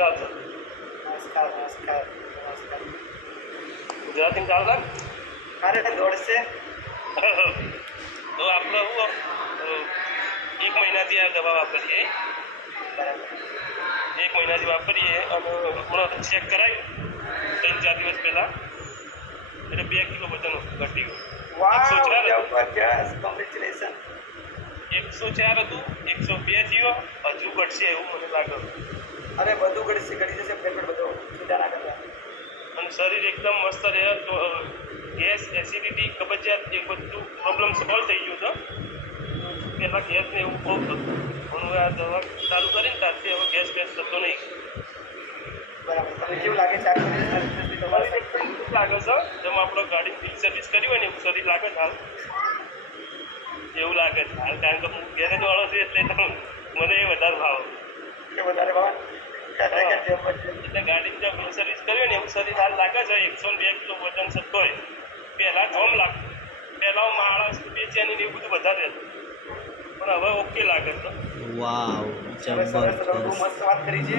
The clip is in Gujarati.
નમસ્કાર સર. નમસ્કાર નમસ્કાર નમસ્કાર. ગુજરાતી ચાલતા અરે દોડશે. તો આપણે હું 1 મહિનાથી આ દવા વાપરીએ. બરાબર. 1 મહિનાથી વાપરીએ અને હમણાં ચેક કરાવ્યું 3-4 દિવસ પહેલાં એટલે 2 કિલો વજન ઘટી ગયું. વાહ 104 જબરજસ્ત, કોંગ્રેચ્યુલેશન. 104 હતું, 102 થયો. હજુ ઘટશે એવું મને લાગે. અરે બધું ઘડી જશે, પેટ બધું ચિંતા ના કરતા. અને શરીર એકદમ મસ્ત રહે. તો ગેસ, એસિડિટી, કબજિયાત એ બધું પ્રોબ્લેમ સોલ્વ થઈ ગયું હતો. પહેલાં ગેસને એવું બહુ થતું, પણ હવે આ દવા ચાલુ કરીને ત્યારથી હવે ગેસ થતો નહીં. બરાબર. તમને કેવું લાગે છે આ સર્વિસ તમારી? એકદમ એવું લાગે છે જેમ આપણે ગાડી ફિલ સર્વિસ કરી હોય ને એવું શરીર લાગે છે હાલ. એવું લાગે છે હાલ, કારણ કે હું ગેરેજ વાળો છું એટલે મને એ વધારે ભાવ. કે વધારે ભાવ એટલે ગાડી જ્યાં ફિલ સર્વિસ કરી હોય ને એવું શરીર હાલ લાગે છે. 102 કિલો વજન છતોય પહેલાં જોમ લાગતું. પહેલાં માણસ બેચેની ને એવું બધું વધારે હતું, પણ હવે ઓકે લાગે છે. વાવ, સરસ સરસ, બહુ જબરદસ્ત. મસ્ત વાત કરી છે.